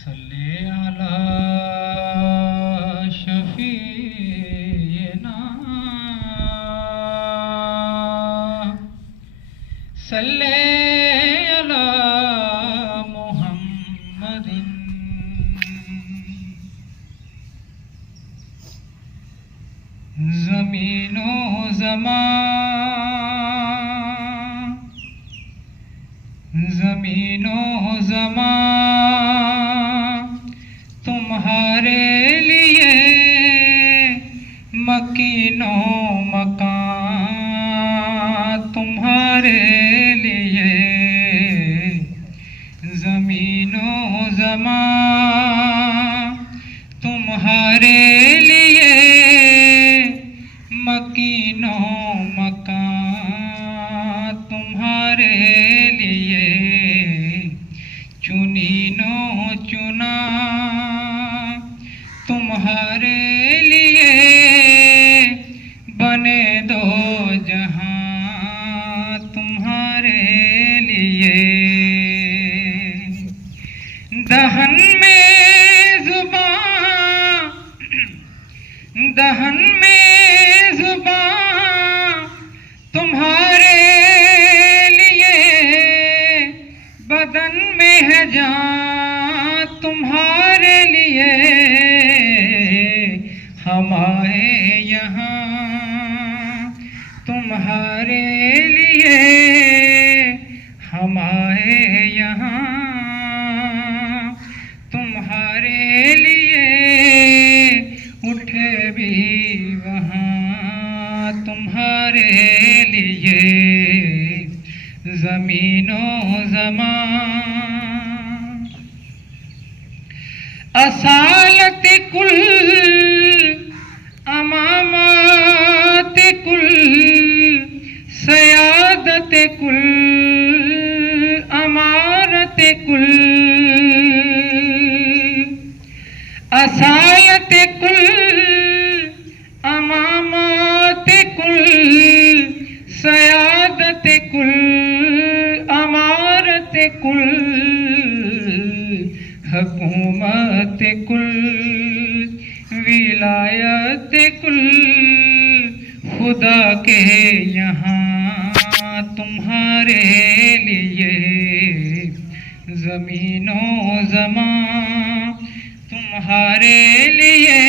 सल्ले अला शफीना सल्ले अला मुहम्मदिन। ज़मीनो ज़मान ज़मीनो ज़मान तुम्हारे लिए मकीनो मकान तुम्हारे लिए। ज़मीनो ज़मान तुम्हारे लिए मकीनो मकान तुम्हारे लिए। चुनीनो चुना तुम्हारे लिए बने दो जहां तुम्हारे लिए। दहन में जुबान दहन में जुबान तुम्हारे लिए बदन में है जान तुम्हारे लिए। हम आए यहाँ तुम्हारे लिए हम आए यहाँ तुम्हारे लिए। उठे भी वहाँ तुम्हारे लिए। ज़मीनो ज़मान असालत कुल अमामत कुल सयादत कुल अमारत कुल। असालत कुल अमामत कुल सयादत कुल अमारत कुल। हुकूमत कुल विलायत कुल खुदा के यहाँ तुम्हारे लिए। ज़मीनो ज़मान तुम्हारे लिए